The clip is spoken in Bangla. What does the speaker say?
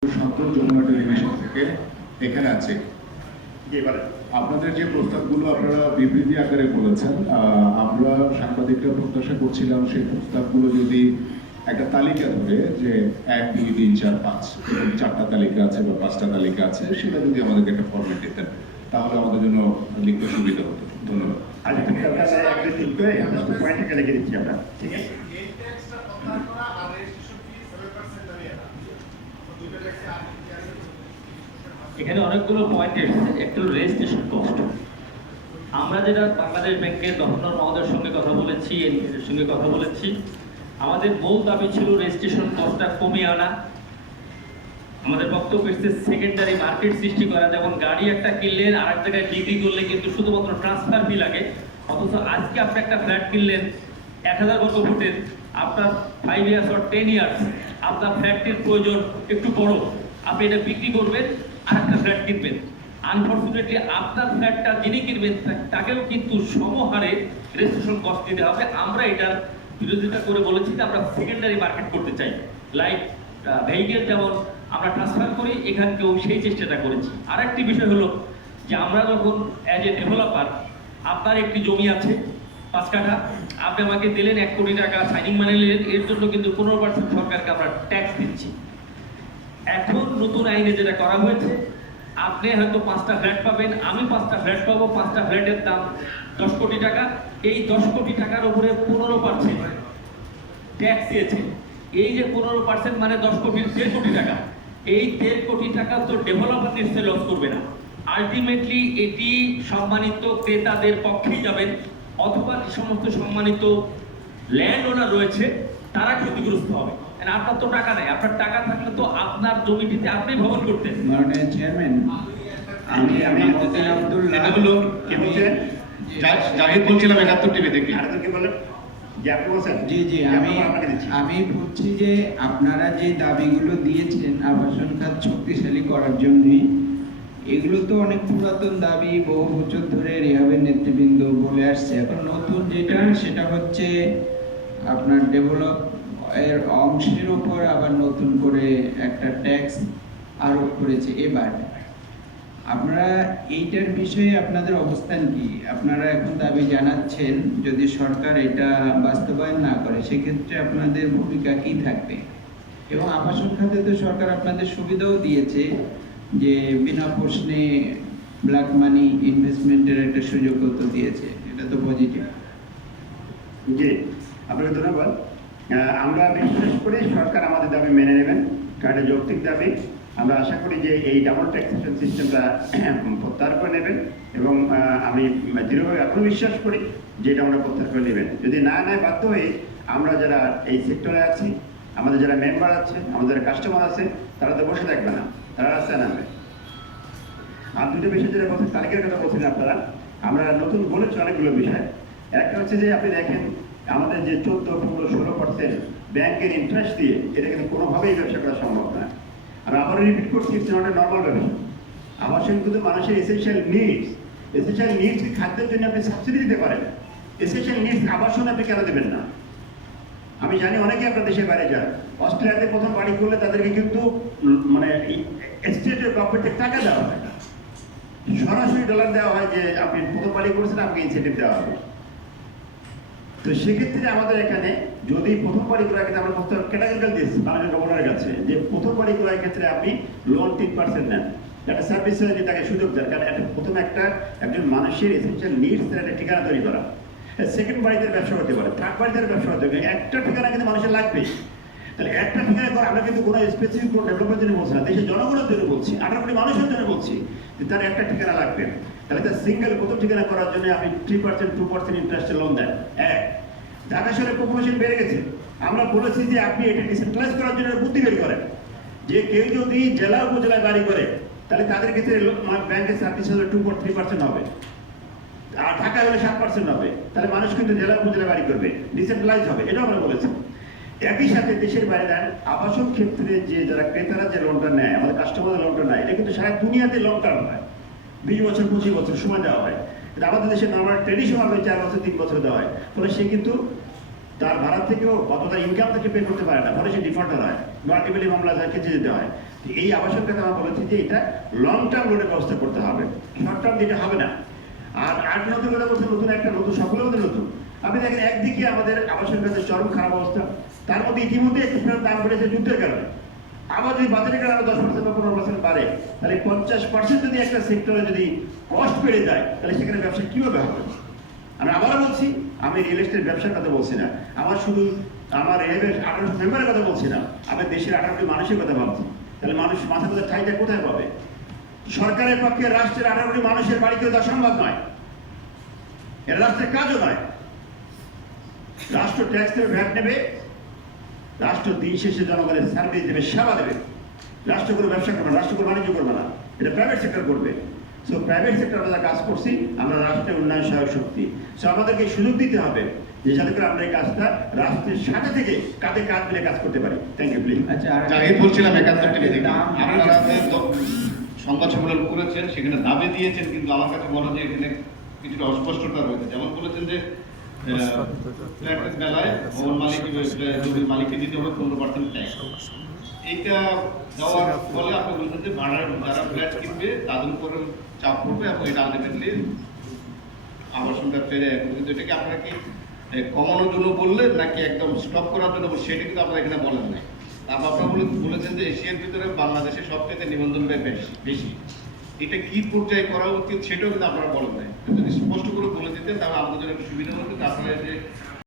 শান্ত যমুনা টেলিভিশন থেকে এখানে আছে। আপনাদের যে প্রস্তাবগুলো আপনারা বিবৃতি আকারে বলেছেন, আমরা সাংবাদিকরা প্রত্যাশা করছিলাম সেই প্রস্তাবগুলো যদি একটা তালিকা ধরে যে 1, 2, 3, 4, 5 চারটা তালিকা আছে বা 5টা তালিকা আছে, সেটা যদি আমাদেরকে একটা ফরম্যাট দিতেন তাহলে আমাদের জন্য লিখতে সুবিধা হতো। ধন্যবাদ। ঠিক আছে। এখানে অনেকগুলো পয়েন্ট এসেছে। একটু রেজিস্ট্রেশন কস্ট, আমরা যেটা বাংলাদেশ ব্যাংকের গভর্নর মহোদয়ের সঙ্গে কথা বলেছি, এর সঙ্গে কথা বলেছি, আমাদের মূল দাবি ছিল রেজিস্ট্রেশন কস্টটা কমিয়ে আনা। আমাদের বক্তব্য এসেছে সেকেন্ডারি মার্কেট সৃষ্টি করা, যেমন গাড়ি একটা কিনলেন আর এক জায়গায় বিক্রি করলে কিন্তু শুধুমাত্র ট্রান্সফার ফি লাগে, অথচ আজকে আপনি একটা ফ্ল্যাট কিনলেন 1000 বর্গ ফুটের, আপনার 5 ইয়ার্স অর 10 ইয়ার্স আপনার ফ্ল্যাটটির প্রয়োজন একটু বড়, আপনি এটা বিক্রি করবেন আর একটা ফ্ল্যাট কিনবেন। আনফর্চুনেটলি আপনার ফ্ল্যাটটা যিনি কিনবেন তাকেও কিন্তু সমহারে রেজিস্ট্রেশন কস্ট দিতে হবে। আমরা এটার বিরোধিতা করে বলেছি যে আমরা সেকেন্ডারি মার্কেট করতে চাই, লাইক ভেহিকেল যেমন আমরা ট্রান্সফার করি, এখানকেও সেই চেষ্টাটা করেছি। আরেকটি বিষয় হলো যে আমরা যখন অ্যাজ এ ডেভেলপার, আপনার একটি জমি আছে 5 কাঠা, আপনি আমাকে দিলেন 1 কোটি টাকা সাইনিং মানি নিলেন, এর জন্য কিন্তু 15% সরকারকে আমরা ট্যাক্স দিচ্ছি। এখন নতুন আইনে যেটা করা হয়েছে, আপনি হয়তো 5টা ফ্ল্যাট পাবেন, আমি 5টা ফ্ল্যাট পাবো, 5টা ফ্ল্যাটের দাম 10 কোটি টাকা, এই 10 কোটি টাকার উপরে 15% ট্যাক্স দিয়েছে। এই যে 15% মানে 10 কোটির 1.5 কোটি টাকা, এই 1.5 কোটি টাকা তো ডেভেলপার নিশ্চয়ই লস করবে না। আলটিমেটলি এটি সম্মানিত ক্রেতাদের পক্ষেই যাবেন, অথবা যে সমস্ত সম্মানিত ল্যান্ড ওনার রয়েছে তারা ক্ষতিগ্রস্ত হবে। আপনার তো টাকা নেই, আপনার টাকা থাকলে তো আপনার জমিটিতে আপনি ভবন করতেন। মাননীয় চেয়ারম্যান, আমি মতিন আব্দুল্লাহ, এটা হলো কি বলছেন? জাহিদ বলছিলাম 71 টিভি থেকে। জি জি, আমি বলছি যে আপনারা যে দাবিগুলো দিয়েছেন আবাসন খাত শক্তিশালী করার জন্য, এগুলো তো অনেক পুরাতন দাবি, বহু বছর ধরে রিহাবের নেতৃবৃন্দ বলে আসছে। এখন নতুন যেটা, সেটা হচ্ছে আপনার ডেভেলপ এর অংশের উপর আবার নতুন করে একটা ট্যাক্স আরোপ করেছে এবার। আপনারা এইটার বিষয়ে আপনাদের অবস্থান কি? আপনারা এখন দাবি জানাচ্ছেন, যদি সরকার এটা বাস্তবায়ন না করে সেক্ষেত্রে আপনাদের ভূমিকা কি থাকবে? এবং আবাসন খাতে তো সরকার আপনাদের সুবিধাও দিয়েছে যে বিনা প্রশ্নে ব্ল্যাক মানি ইনভেস্টমেন্টের একটা সুযোগও তো দিয়েছে, এটা তো পজিটিভ। জি, আপনাকে ধন্যবাদ। আমরা বিশ্বাস করি সরকার আমাদের দাবি মেনে নেবেন, কারণ এটা যৌক্তিক দাবি। আমরা আশা করি যে এই ডাবল ট্যাক্সেশন সিস্টেমটা প্রত্যাহার করে নেবেন, এবং আমি দৃঢ়ভাবে এখনো বিশ্বাস করি যে এটা আমরা প্রত্যাহার করে নেবেন। যদি না নেয় বাধ্য হয়ে আমরা যারা এই সেক্টরে আছি, আমাদের যারা মেম্বার আছে, আমাদের যারা কাস্টমার আছে, তারা তো বসে থাকবে না, তারা রাস্তায় নামবে। আর দুটো বিষয় যেটা বলছেন, তালিকার কথা বলছেন আপনারা, আমরা নতুন বলেছি অনেকগুলো বিষয়। একটা হচ্ছে যে আপনি দেখেন আমাদের যে 14, 15, 16% ব্যাংকের ইন্টারেস্ট দিয়ে এটা কিন্তু কোনোভাবেই ব্যবসা করা সম্ভব না। আমি আবারও রিপিট করছি, ইটস নট এ নর্মাল ব্যবসা। আবাসন কিন্তু মানুষের এসেনশিয়াল নিডস, খাদ্যের জন্য আপনি সাবসিডি দিতে পারেন, এসেনশিয়াল নিডস আবাসন আপনি কেন দেবেন না? আমি জানি অনেকে আপনার দেশের বাইরে যান, অস্ট্রেলিয়াতে প্রথম বাড়ি করলে তাদেরকে কিন্তু মানে স্টেটের গভর্নমেন্ট থেকে টাকা দেওয়া হয়, সরাসরি ডলার দেওয়া হয় যে আপনি প্রথম বাড়ি করেছেন, আপনাকে ইনসেন্টিভ দেওয়া হবে। তো সেক্ষেত্রে আমাদের এখানে যদি প্রথম বাড়ি করার ক্ষেত্রে আমরা প্রস্তাব ক্যাটাগরিক্যাল দিয়েছি বাংলাদেশ গভর্নরের কাছে, যে প্রথম বাড়ি করার ক্ষেত্রে আপনি লোন 3% নেন, একটা সার্ভিস যদি তাকে সুযোগ দেন। কারণ প্রথমে একজন মানুষের এসেনশিয়াল নিডস একটা ঠিকানা তৈরি করা, সেকেন্ড বাড়িতে ব্যবসা করতে পারে, থার্ড বাড়িতে ব্যবসা করতে পারে, একটা ঠিকানা কিন্তু মানুষের লাগবে। তাহলে একটা ঠিকানা করে আমরা কিন্তু কোনো স্পেসিফিক কোনো ডেভেলপমেন্টের জন্য বলছি না, দেশের জনগণের জন্য বলছি, 18 কোটি মানুষের জন্য বলছি যে তার একটা ঠিকানা লাগবে। তাহলে তার সিঙ্গেল প্রথম ঠিকানা করার জন্য আপনি 3%, 2% ইন্টারেস্টে লোন দেন। ঢাকা শহরের পপুলেশন বেড়ে গেছে, আমরা বলেছি যে আপনি এটা ডিসেন্ট্রালাইজ করার জন্য বুদ্ধি বের করেন, যে কেউ যদি জেলা উপজেলায় বাড়ি করে তাহলে তাদের ক্ষেত্রে ব্যাংকের সার্ভিস হলে 2-3% হবে, আর ঢাকা হলে 7% হবে। তাহলে মানুষ কিন্তু জেলা উপজেলা বাড়ি করবে, ডিসেন্ট্রালাইজ হবে, এটা আমরা বলেছি। একই সাথে দেশের বাইরে দেন আবাসন ক্ষেত্রে যে যারা ক্রেতারা যে লোনটা নেয়, আমাদের কাস্টমারদের লোনটা নেয়, এটা কিন্তু সারা দুনিয়াতে লং টার্ম হয়, 20 বছর 25 বছর সময় দেওয়া হয়। কিন্তু আমাদের দেশে নর্মাল ট্রেডিশনাল 4 বছর 3 বছর দেওয়া হয়, ফলে সে কিন্তু তার ভাড়া থেকেও অথবা ইনকাম থেকে পে করতে পারে না, ফলে সে ডিফল্টার হয়, মাল্টিপলি মামলা তাকে যেতে হয়। এই আবাসন খাতে আমরা বলেছি যে এটা লং টার্ম লোনের ব্যবস্থা করতে হবে, শর্ট টার্ম যেটা হবে না। আর নতুন কথা বলতে নতুন একটা নতুন সবগুলো মধ্যে নতুন। আপনি দেখেন একদিকে আমাদের আবাসন খাতের চরম খারাপ অবস্থা, তার মধ্যে ইতিমধ্যে একটু দাম বেড়েছে যুদ্ধের কারণে। আবার যদি বাজারের কারণে 10% বা 15% বাড়ে, তাহলে 50% যদি একটা সেক্টরে যদি কস্ট বেড়ে যায়, তাহলে সেখানে ব্যবসা কিভাবে হবে? আমি আবারও বলছি, আমি রিয়েল এস্টেট ব্যবসার কথা বলছি না, আমার রেলের 18 মেম্বারের কথা বলছি না, আমি দেশের 18 কোটি মানুষের কথা ভাবছি। তাহলে মানুষ মাথা কথা ঠাইটা কোথায় পাবে? সরকারের পক্ষে রাষ্ট্রের 18 কোটি মানুষের বাড়ি করে দেওয়া সম্ভব নয়, এটা রাষ্ট্রের কাজও নয়। রাষ্ট্র ট্যাক্স দেবে, ভ্যাট নেবে, রাষ্ট্র দিন শেষে জনগণের সার্ভিস দেবে, সেবা দেবে। রাষ্ট্র করে ব্যবসা করবে না, রাষ্ট্র করে বাণিজ্য করবে না, এটা প্রাইভেট সেক্টর করবে। সো প্রাইভেট সেক্টর আমরা কাজ করছি, আমরা রাষ্ট্রের উন্নয়ন সহায়ক শক্তি। সো আমাদেরকে সুযোগ দিতে হবে যে যাতে করে আমরা এই কাজটা রাষ্ট্রের সাথে থেকে কাঁধে কাঁধ মিলে কাজ করতে পারি। Thank you please. আচ্ছা, আর জাহিদ বলছিলাম 71 টিভি থেকে। দাম আপনারা যে সংবাদ সম্মেলন করেছেন সেখানে দাবি দিয়েছেন, কিন্তু আমার কাছে মনে হয় যে এখানে কিছুটা অস্পষ্টতা রয়েছে। যেমন বলেছেন যে ফ্ল্যাটের বেলায় ভবন মালিক জমির মালিককে দিতে হবে 15% ট্যাক্স। এইটা দেওয়ার ফলে আপনি বলছেন যে ভাড়ার যারা ফ্ল্যাট কিনবে তাদের উপরে চাপ পড়বে এবং এটা আলটিমেটলি আবাসন ব্যবসায়ীরা, কিন্তু এটাকে আপনারা কি কমানোর জন্য বললেন নাকি একদম স্টপ করার জন্য? সেটা কিন্তু আপনারা এখানে বলেন নাই। তারপর আপনারা বলেছেন যে এশিয়ার ভিতরে বাংলাদেশে সবচেয়ে নিবন্ধন ব্যয় বেশি। এটা কি পর্যায়ে করা উচিত সেটাও কিন্তু আপনারা বলেন নাই। যদি স্পষ্ট করে বলে দিতেন তাহলে আমাদের জন্য একটু সুবিধা হতো। আপনারা যে